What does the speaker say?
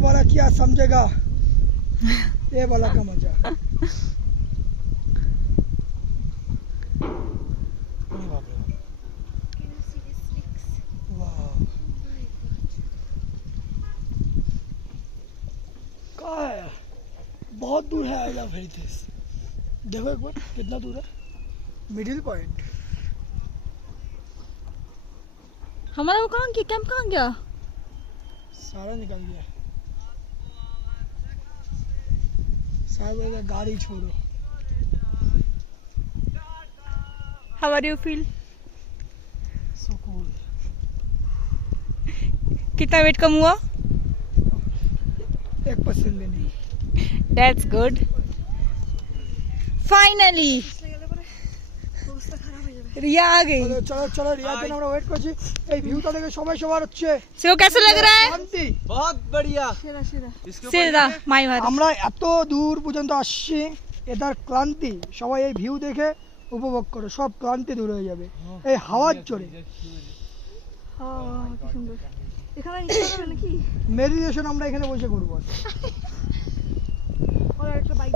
वाला क्या समझेगा, ये वाला का मजा। कहाँ है? बहुत दूर है आइला वेरिथिस। देखो एक बार कितना दूर है। Middle point. हमारा वो कहाँ गया, कैंप कहाँ गया? सारा निकल गया। सारा गाड़ी छोड़ो। How are you feel? So cool. कितना वेट कम हुआ? 1% भी नहीं। That's good. Finally. रिया आ गई। चलो चलो चलो रिया के আমরা ওয়েট করছি। এই ভিউটা দেখে সবাই সবার হচ্ছে। So कैसा लग रहा है? শান্তি। बहुत बढ़िया। सीधा माई भाई। আমরা এত দূর পর্যন্ত আসছি, এটার ক্লান্তি সবাই এই ভিউ দেখে উপভোগ করো, সব ক্লান্তি দূর হয়ে যাবে এই হাওয়ার জোরে। কি সুন্দর। এখানে নিচে যাবে নাকি? মেডিটেশন আমরা এখানে বসে করব। और একটা বাইক